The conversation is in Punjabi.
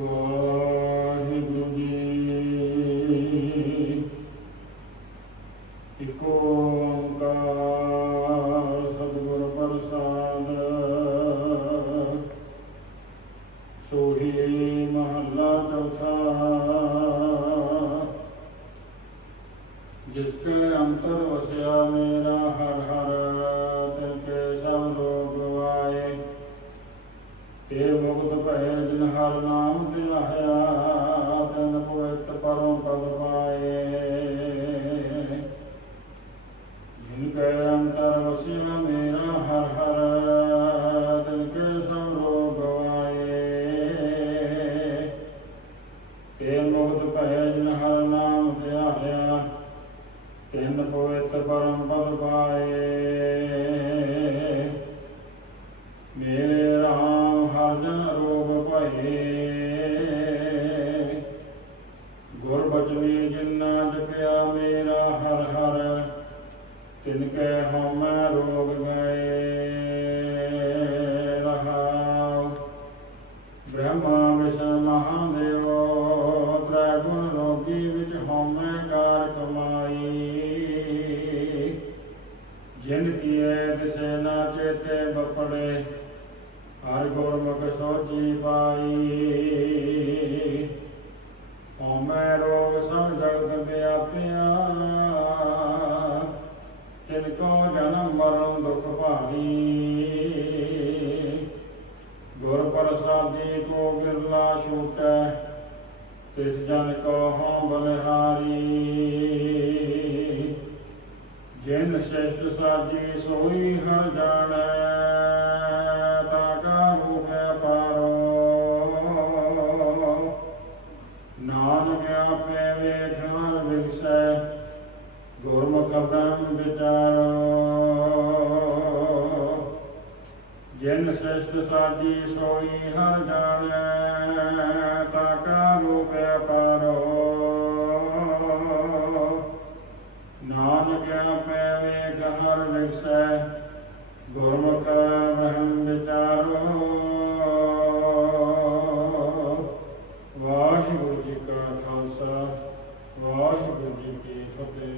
ਵਾਹਿਗੁਰੂ ਜੀ। ਇਕ ਓੰਕਾਰ ਸਤਿਗੁਰ ਪ੍ਰਸਾਦ। ਸੋਹੀ ਮਹੱਲਾ ਚੌਥਾ। ਜਿਸ ਕੇ ਅੰਤਰ ਵਸਿਆ ਮੇਰਾ ਹਰ ਹਰ ਤਿਨ ਕੇ ਸਭ ਲੋਕ ਗਵਾਏ ਤੇ ਮੁਕਤ ਭਏ ਪਰਮ ਪਦ ਪਾਏ ਮੇਰੇ ਰਾਮ ਹਰ ਜਨ ਰੋਗ ਭਏ। ਗੁਰ ਬਚਨੀ ਜਿਨਾ ਜਪਿਆ ਮੇਰਾ ਹਰ ਹਰ, ਤਿਨ ਕੈ ਹਉਮੈ ਰੋਗ ਗਏ। ਰਹਾਉ ਬ੍ਰਹਮਾ ਵਿਸ਼ਨ ਮਹਾਦੇਵੋ, ਤ੍ਰੈ ਗੁਣ ਰੋਗੀ ਵਿੱਚ ਹਉਮੈ ਕਾਰ ਕਮਾਈ ਜਿਨ ਕੀਏ ਤਿਸੈ ਨਾ ਚੇਤੇ ਬਪੜੇ, ਹਰ ਗੁਰਮੁਖ ਸੋਚੀ ਪਾਈ। ਹਉਮੈ ਰੋਗ ਸਭ ਜਗਤ ਵਿਆਪਿਆ, ਤਿਨ ਕੋ ਜਨਮ ਮਰਨ ਦੁਖ ਭਾਰੀ ਗੁਰ ਪ੍ਰਸਾਦੀ ਕੋ ਬਿਰਲਾ ਛੂਟੈ, ਤਿਸ ਜਨ ਕੋ ਹਉ ਬਲਿਹਾਰੀ। ਜਿਨ ਸ਼ਿਸ਼ਟ ਸਾਜੀ ਸੋਈ ਹਰ ਜਾਣੈ ਤਾਕਾ ਰੂਪੈ ਪਾਰੋ? ਨਾਨਕ ਆਪੇ ਵੇਖ ਹਰ ਵਿਗਸੈ, ਗੁਰਮੁਖ ਬ੍ਰਹਮ ਵਿਚਾਰੋ। ਜਿਨ ਸ਼ਿਸ਼ਟ ਸਾਜੀ ਸੋਈ ਹਰ ਜਾਣੈ ਤਾਕਾ ਰੂਪੈ ਪਾਰੋ? ਵਿਗਸੈ ਗੁਰਮੁਖ ਬ੍ਰਹਮ ਵਿਚਾਰੋ ਵਾਹਿਗੁਰੂ ਜੀ ਕਾ ਖਾਲਸਾ ਵਾਹਿਗੁਰੂ ਜੀ ਕੀ ਫਤਿਹ